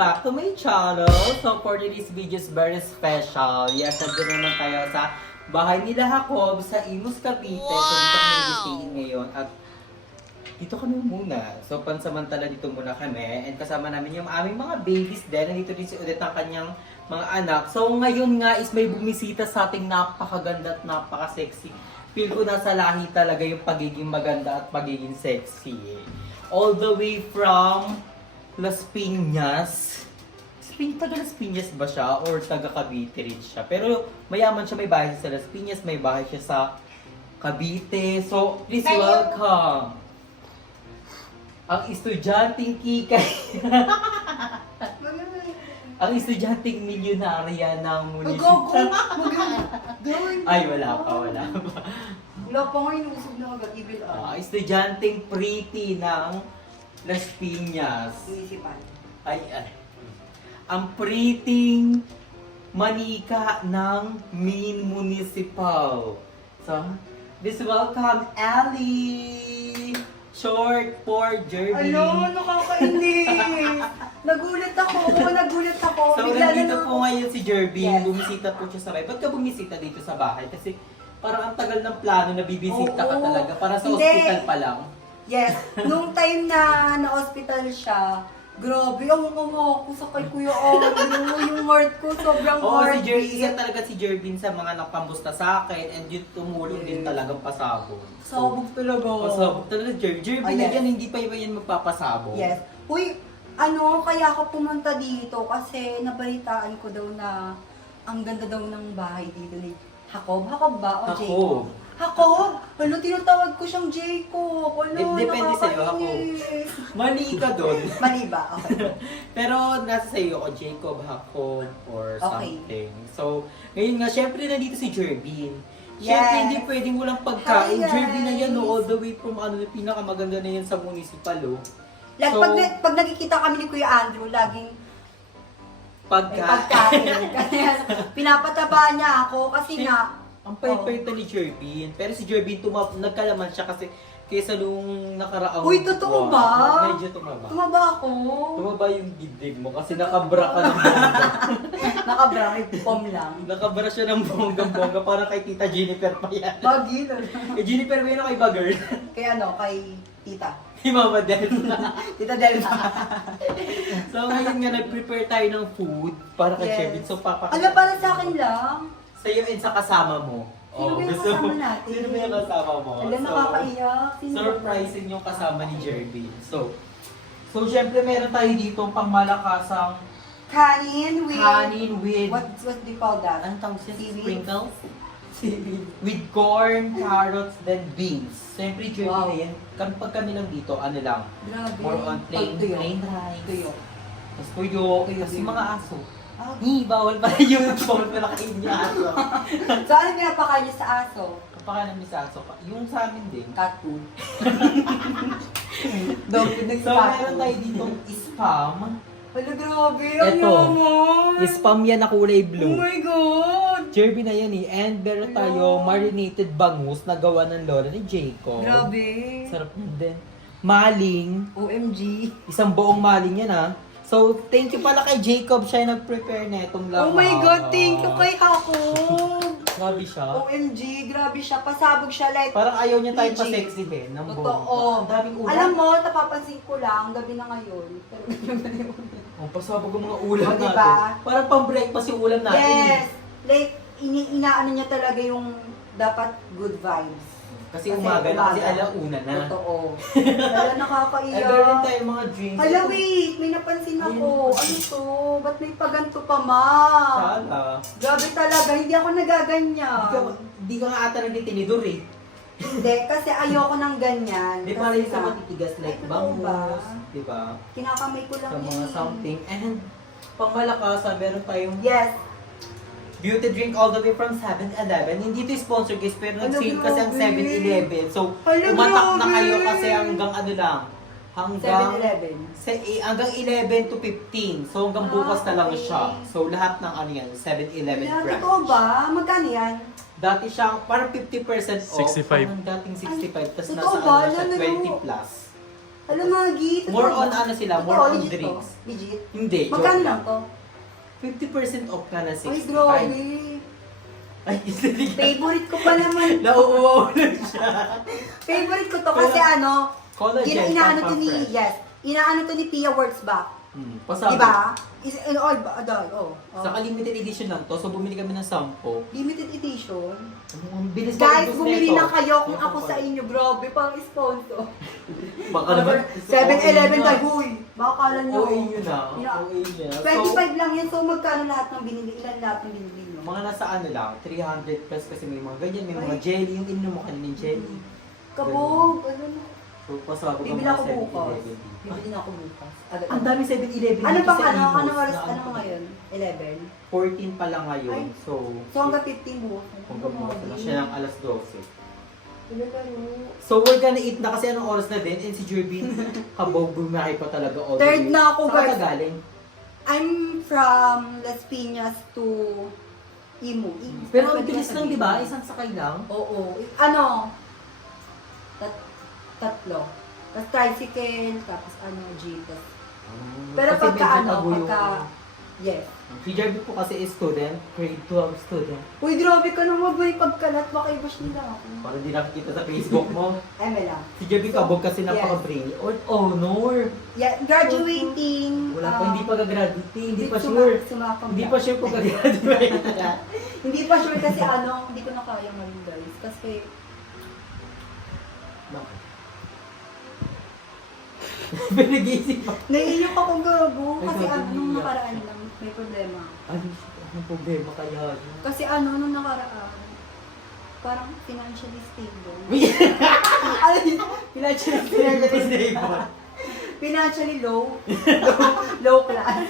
back to my channel. So for today's video is very special. Yes, nandun naman tayo sa bahay nila Jacob sa Imus, Cavite. So dito kami nag-stay ngayon at dito kami muna. So pansamantala dito muna kami and kasama namin yung aming mga babies din. Nandito din si Odette ang kanyang mga anak. So ngayon nga is may bumisita sa ating napakaganda at napaka-sexy. Feel ko nasa lahi talaga yung pagiging maganda at pagiging sexy. All the way from Las Piñas. Taga Las Piñas ba siya? Or taga Cavite rin siya? Pero mayaman siya, may bahay siya sa Las Piñas, may bahay siya sa Cavite. So, please welcome ang estudyanteng Kikay. Ang estudyanteng milyonarya ng munisipyo. Ay, wala pa. Wala pa nga inusog na agad-ibil Estudyanteng pretty ng Las Piñas. Municipal. Ay. Ang pretty manika ng Main Municipal. So, please welcome Ellie! Short for Jerby. Ano? Nakakainis! Nagulat ako. So, Bigla nandito na po ngayon si Jerby. Yes. Bumisita po siya sa bahay. Ba't ka bumisita dito sa bahay? Kasi parang ang tagal ng plano na bibisita ka Oo. talaga. Para sa Hindi. hospital pa lang. Yes. Nung time na na-hospital siya, grabe, ang ako sa kay Kuya Oreo. Yung heart ko, sobrang Oo, si heart Jerby, beat. isa talaga si Jervin sa mga nakamusta sa akin and yun tumulong din talagang pasabog. Sabog talaga. Pasabog talaga, Jervin Ah, na yes. yan, hindi pa iba yan magpapasabog. Yes. Uy, kaya ako pumunta dito kasi nabalitaan ko daw na ang ganda daw ng bahay dito ni Jacob. Jacob ba? O Jacob? Jacob? Ano, tinatawag ko siyang Jacob. Ano, Depende sa'yo, nakakainis. Mali ka doon. Mali ba? Okay. Pero nasa sa'yo, o Jacob, Jacob, or Okay. something. So, ngayon nga, syempre nandito si Jervin. Yes. Syempre, hindi pwedeng walang pagkain. Hi, guys. Jervin na yan, no, all the way from pinakamaganda na yan sa municipal, oh. Like, So, pag nakikita kami ni Kuya Andrew, laging may pagkain. Kaya pinapataba niya ako kasi nga, ang pait-pait na ni Jervin. Pero si Jervin, nagkalaman siya kasi kaysa nung nakaraang Uy, totoo buwan, ba? Medyo tumaba. tumaba ako. Tumaba yung dibdib mo kasi nakabra ka ng bongga. Nakabrakit pom lang. Nakabra siya ng bongga-bongga para kay Tita Jennifer pa yan. Bagil. Eh, Jennifer, may kay Bagger. Kaya kay tita. Kay Mama Del. Tita Delma. So ngayon nga, nag-prepare tayo ng food para kay Yes. Jervin. So Ano, para sa akin lang? sa'yo and sa kasama mo. Sino ba yung gusto kasama mo- natin? Sino ba yung kasama mo? Alam, nakakaiyak. Sino ba? Surprising yung kasama ni Jervin. So syempre meron tayo dito pangmalakasang Kanin with... kanin with... What do you call that? Anong tawag siya? Seaweed? Sprinkles? Seaweed. With corn, carrots, then beans. Siyempre, Jervin Wow. na yan. Pag kami lang dito, ano lang, Grabe. more on plain rice. Tuyo. Tapos tuyo. Tuyo Kasi din. mga aso. Ah, Bawal pala yun. Bawal pala kain niya aso. so, ano pinapakain niya sa aso? Kapakain namin sa aso. Yung sa amin din. Cat food. Dog food ng So, cat meron food. tayo ditong spam. Hala, grabe. Ang Ito. yaman. Spam yan na kulay Oh blue. my God. Jervy na yan eh. And meron tayo marinated bangus na gawa ng lola ni Jacob. Grabe. Sarap yun din. Maling. OMG. Isang buong maling yan ha. So, thank you pala kay Jacob. Siya yung nag-prepare na itong Oh my God, thank you kay Jacob. Grabe siya. OMG, grabe siya. Pasabog siya like, Parang ayaw niya tayo Legit. pa-sexy din. Ng totoo. Ang daming ulam. Alam mo, napapansin ko lang, gabi na ngayon. Pero Oh, pasabog ang mga ulam Oh, diba? natin. Parang pang-breakfast yung ulam natin. yes! Like, inaano niya talaga yung dapat good vibes. Kasi umaga na, kasi alauna na. Totoo. Kaya nakakaiyak. Meron tayo mga drinks. Hala, wait! May napansin ako. Ano to? Ba't may paganto pa, ma? Sala. Grabe talaga, hindi ako nagaganyan. Di ka nga ata nagtitinidor eh. Hindi, kasi ayoko ng ganyan. Di Kasi pa rin sa nga, matitigas like Ay, totoo ba? bangus. Di ba? Kinakamay ko lang Sa mga eh. something. And pangmalakasan, meron tayong Yes. beauty drink all the way from 7-Eleven. Hindi to sponsor guys, pero Hala, nag-sale kasi ang grabe. 7-Eleven. So, Hala, umatak na grabe. kayo kasi hanggang ano lang. Hanggang 7-Eleven. hanggang 11 to 15. So, hanggang bukas na lang okay. siya. So, lahat ng ano yan, 7-Eleven Wala, branch. totoo ba? Magkano yan? Dati siya, parang 50% off. 65. Parang dating 65. Tapos Totoo nasa ba? ano na siya, Lalo, 20 plus. Alam Magi, totoo More ba? on ano sila, more Totoo, on legit to? drinks. Legit? Hindi, joke Magkano lang. lang to? 50% off na na 65. Ay, grabe. Ay, hindi ka. Favorite ko pa naman. Nauuwaw na siya. Favorite ko to kasi ano, Collagen, inaano to ni, pampa-fresh. yes, inaano to ni Pia Works back. Pasabi. Diba? Sa limited edition lang to, so bumili kami ng 10. Limited edition. Ang bilis na Guys, ubos bumili nito. na kayo kung Ito ako pa. sa inyo, grabe, pang sponsor. Baka naman. 7-Eleven OA tayo, na. huy. Baka kala nyo. OA nyo na. Yeah. OA nyo na. 25 lang yan, so magkano lahat ng binili? Ilan lahat ng binili nyo? Mga nasa ano lang, 300 plus kasi may mga ganyan, may mga Ay. jelly, yung ininom mo kanina jelly. Kabog, ano na. So, pasabog ang Bibili mga ako bukas. 7-Eleven. Bibili na ako bukas. Agad. Ang dami 7-Eleven Ano dito bang sa ano? Imus Anong oras? na Ano ngayon? 11? 14 pa lang ngayon. Ay. So, So hanggang 15 bukas. hanggang bukas na lang siya ng alas 12. Ano ba yun? So, we're gonna eat na kasi anong oras na din. And si Jerby, kabog bumiyahe pa talaga all the Third way. na ako, Saan guys. ka galing? I'm from Las Piñas to Imu. Pero ang bilis lang, di ba? Isang sakay lang. Oo. Ano? Tatlo. Tapos tricycle, tapos ano, jeep. Pero Kasi pagka medyo ano, tago yung- pagka... Yes. Si Jerby po kasi is student, grade 12 student. Uy, grabe ka naman ba yung pagkalat? Baka i-bash nila ako. Parang hindi nakikita sa Facebook mo. Eme lang. Si Jerby kabog kasi Yes. napaka-brainy. Or honor. Yeah, graduating. Wala pa, hindi pa gagraduate. Hindi pa suma- sure. sumakang Hindi lang. pa sure kung gagraduate. Hindi pa sure kasi ano, hindi ko na kaya ngayon guys. Kasi, Pinag-iisip pa. naiiyak ako gago. Ay, Kasi gago, ano, nung iiyak. nakaraan lang, may problema. Ano ang problema kaya? Kasi ano, nung nakaraan, parang financially stable. Ano yun? Financially stable. Financially low. Low class.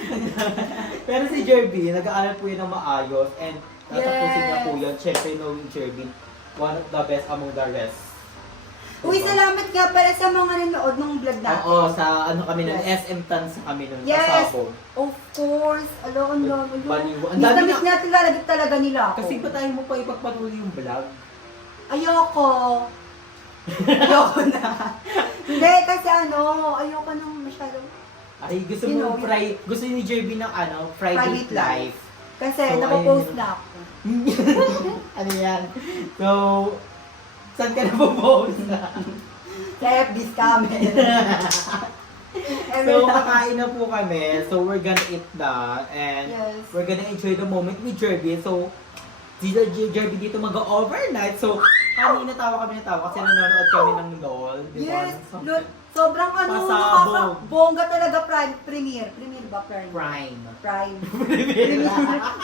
Pero si Jerby, nag-aaral po yun ng maayos and tatapusin niya Yes. po yun. Siyempre, knowing Jerby, one of the best among the rest. Uy, salamat nga pala sa mga nanood ng vlog natin. Oo, sa ano kami nun, Yes. SM Tansa kami nun, Yes. kasabog. Of course. Alo, ang dami. Baliw. Ang Hindi dami kami na- natin lalagit talaga nila ako. Kasi ba tayo mo pa ipagpatuloy yung vlog? Ayoko. Ayoko na. Hindi, kasi ano, ayoko nang masyado Ay, gusto You mo know, gusto ni Jerby ng ano, private Private life. Kasi So, napopost ayun. na ako. Ano yan? So, saan ka na-post? Sa FB scammer. So, kakain na po kami. So, we're gonna eat na. And Yes. we're gonna enjoy the moment with Jerby. So, si Jerby dito mag-overnight. So, kanina tawa kami ng tawa kasi nanonood kami ng LOL. Di ba? Yes, sobrang ano, Pasabog. bongga talaga premiere. Premiere ba? Prime. Prime. Premiere.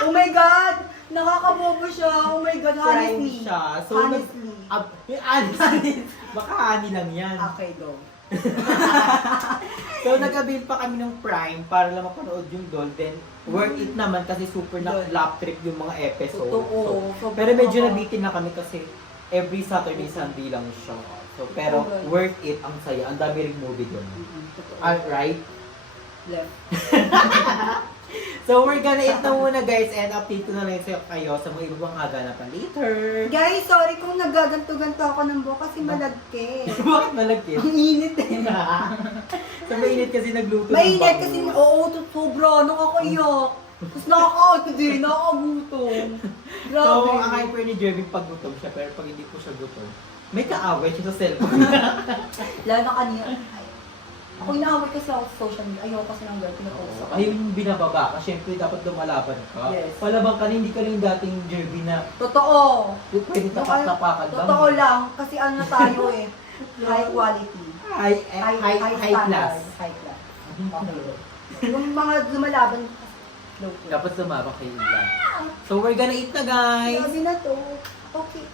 Oh my God! Nakakabobo siya. Oh my God, Prime honestly. siya. So, Honestly. honestly. Baka honey lang yan. Okay, go. So, nag-avail pa kami ng Prime para lang mapanood yung doll. Then, worth it naman kasi super na Doll. lap trip yung mga episode. Totoo. So, pero medyo nabitin na kami kasi every Saturday, Sunday lang siya. So, pero Oh, worth it, ang saya. Ang dami ring movie doon. Totoo. Right? Left. So, we're gonna eat na muna guys and update ko na lang kayo sa mga ibang kaganapan later. Guys, sorry kung nagaganto-ganto ako ng buhok kasi malagkit. Bakit malagkit? Ang init eh. So, mainit kasi nagluto ng Mainit bangus. kasi, oo, sobra, nakakaiyak. Tapos nakaka-out din, nakakagutom. So, Grabe. ang hyper ni Jervin pag gutom siya, pero pag hindi po siya gutom, may kaaway siya sa cellphone. Lalo na kanina. Ay, ako inaaway kasi ako sa social media. Ayoko kasi ng girl, pinapost ako. Ayun yung binababa ka, syempre dapat lumalaban ka. Yes. Palabang ka na, hindi ka lang yung dating Jervin na Totoo. pwede tapak-tapakan lang. Totoo lang, kasi ano na tayo eh. High quality. High class. High class. Okay. Yung mga lumalaban, low class. Dapat lumabang kayo lang. So we're gonna eat na guys! Sabi na to. Okay.